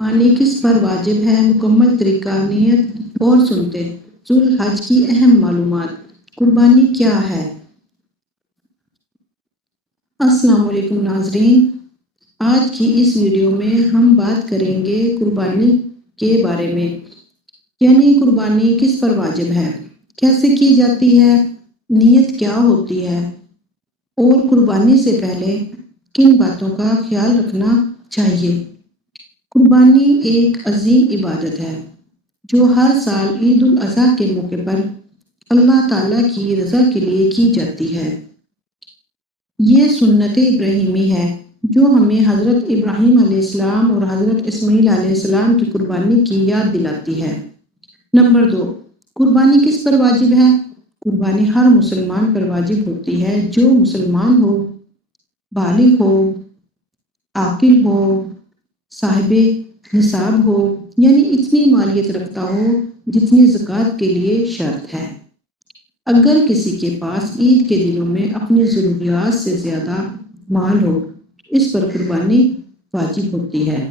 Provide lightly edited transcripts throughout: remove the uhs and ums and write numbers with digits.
قربانی کس پر واجب ہے؟ مکمل طریقہ، نیت اور سنتے۔ ذوالحج کی اہم معلومات۔ قربانی کیا ہے؟ السلام علیکم ناظرین، آج کی اس ویڈیو میں ہم بات کریں گے قربانی کے بارے میں، یعنی قربانی کس پر واجب ہے، کیسے کی جاتی ہے، نیت کیا ہوتی ہے اور قربانی سے پہلے کن باتوں کا خیال رکھنا چاہیے۔ قربانی ایک عظیم عبادت ہے جو ہر سال عید الاضحیٰ کے موقع پر اللہ تعالیٰ کی رضا کے لیے کی جاتی ہے۔ یہ سنت ابراہیمی ہے جو ہمیں حضرت ابراہیم علیہ السلام اور حضرت اسماعیل علیہ السلام کی قربانی کی یاد دلاتی ہے۔ نمبر 2، قربانی کس پر واجب ہے؟ قربانی ہر مسلمان پر واجب ہوتی ہے جو مسلمان ہو، بالغ ہو، عاقل ہو، صاحب نصاب ہو، یعنی اتنی مالیت رکھتا ہو جتنی زکوٰۃ کے لیے شرط ہے۔ اگر کسی کے پاس عید کے دنوں میں اپنی ضروریات سے زیادہ مال ہو، اس پر قربانی واجب ہوتی ہے۔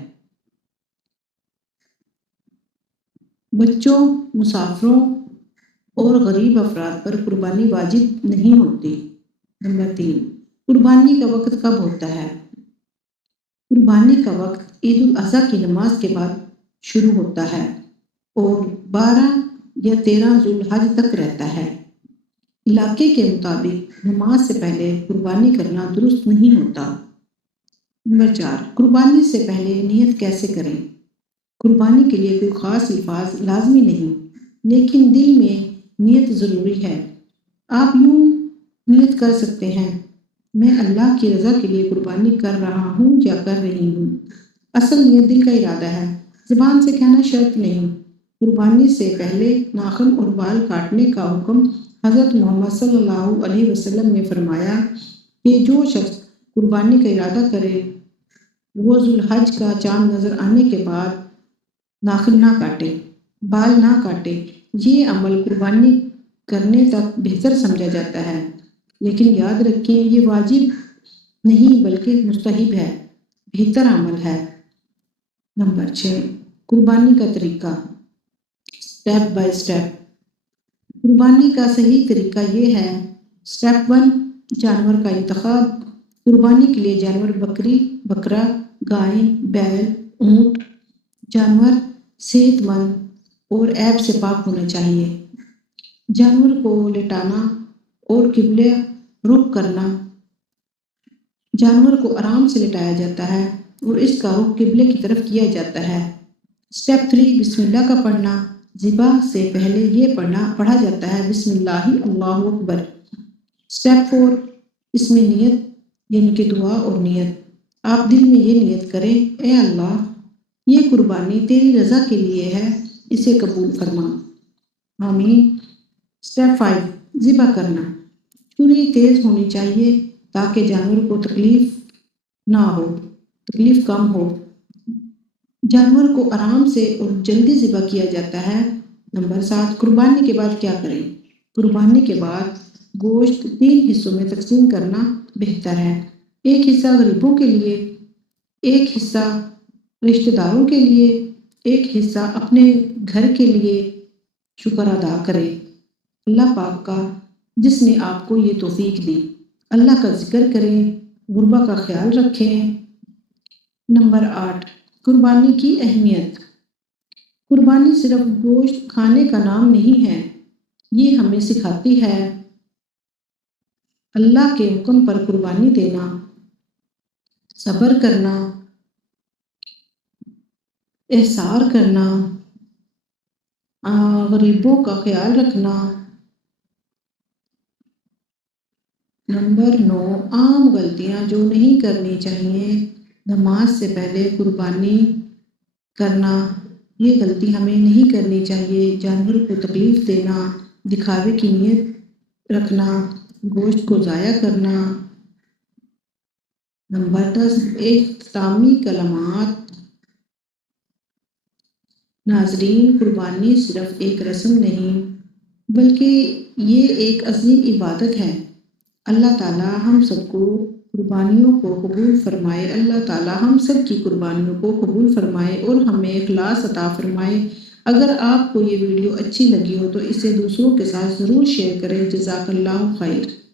بچوں، مسافروں اور غریب افراد پر قربانی واجب نہیں ہوتی۔ نمبر 3، قربانی کا وقت کب ہوتا ہے؟ قربانی کا وقت عید الاضحیٰ کی نماز کے بعد شروع ہوتا ہے اور 12 یا 13 ذوالحج تک رہتا ہے۔ علاقے کے مطابق نماز سے پہلے قربانی کرنا درست نہیں ہوتا۔ نمبر 4، قربانی سے پہلے نیت کیسے کریں؟ قربانی کے لیے کوئی خاص الفاظ لازمی نہیں، لیکن دل میں نیت ضروری ہے۔ آپ یوں نیت کر سکتے ہیں: میں اللہ کی رضا کے لیے قربانی کر رہا ہوں یا کر رہی ہوں۔ اصل نیت دل کا ارادہ ہے، زبان سے کہنا شرط نہیں۔ قربانی سے پہلے ناخن اور بال کاٹنے کا حکم حضرت محمد صلی اللہ علیہ وسلم نے فرمایا کہ جو شخص قربانی کا ارادہ کرے وہ ذوالحج کا چاند نظر آنے کے بعد ناخن نہ کاٹے، بال نہ کاٹے۔ یہ عمل قربانی کرنے تک بہتر سمجھا جاتا ہے، لیکن یاد رکھیں یہ واجب نہیں بلکہ مستحب ہے، بہتر عمل ہے۔ نمبر 6، قربانی کا طریقہ، سٹیپ بائی سٹیپ۔ قربانی کا صحیح طریقہ یہ ہے: سٹیپ 1، جانور کا انتخاب۔ قربانی کے لیے جانور بکری، بکرا، گائے، بیل، اونٹ۔ جانور صحت مند اور عیب سے پاک ہونا چاہیے۔ جانور کو لٹانا اور قبلہ رخ کرنا۔ جانور کو آرام سے لٹایا جاتا ہے اور اس کا رخ قبلے کی طرف کیا جاتا ہے۔ سٹیپ 3، بسم اللہ کا پڑھنا۔ ذبح سے پہلے یہ پڑھا جاتا ہے: بسم اللہ، اللہ اکبر۔ سٹیپ 4، اس میں نیت، یعنی کہ دعا اور نیت۔ آپ دل میں یہ نیت کریں: اے اللہ، یہ قربانی تیری رضا کے لیے ہے، اسے قبول فرما، آمین۔ سٹیپ 5، ذبح کرنا۔ چھری تیز ہونی چاہیے تاکہ جانور کو تکلیف کم ہو۔ جانور کو آرام سے اور جلدی ذبح کیا جاتا ہے۔ نمبر 7، قربانی کے بعد کیا کریں؟ قربانی کے بعد گوشت 3 حصوں میں تقسیم کرنا بہتر ہے۔ ایک حصہ غریبوں کے لیے، ایک حصہ رشتہ داروں کے لیے، ایک حصہ اپنے گھر کے لیے۔ شکر ادا کریں اللہ پاک کا جس نے آپ کو یہ توفیق دی۔ اللہ کا ذکر کریں، غربا کا خیال رکھیں۔ نمبر 8، قربانی کی اہمیت۔ قربانی صرف گوشت کھانے کا نام نہیں ہے، یہ ہمیں سکھاتی ہے اللہ کے حکم پر قربانی دینا، صبر کرنا، احسان کرنا، غریبوں کا خیال رکھنا۔ نمبر 9، عام غلطیاں جو نہیں کرنی چاہیے۔ نماز سے پہلے قربانی کرنا، یہ غلطی ہمیں نہیں کرنی چاہیے۔ جانور کو تکلیف دینا، دکھاوے کی نیت رکھنا، گوشت کو ضائع کرنا۔ نمبر 10، اختتامی کلمات۔ ناظرین، قربانی صرف ایک رسم نہیں بلکہ یہ ایک عظیم عبادت ہے۔ اللہ تعالیٰ ہم سب کو قربانیوں کو قبول فرمائے۔ اللہ تعالیٰ ہم سب کی قربانیوں کو قبول فرمائے اور ہمیں اخلاص عطا فرمائے۔ اگر آپ کو یہ ویڈیو اچھی لگی ہو تو اسے دوسروں کے ساتھ ضرور شیئر کریں۔ جزاک اللہ خیر۔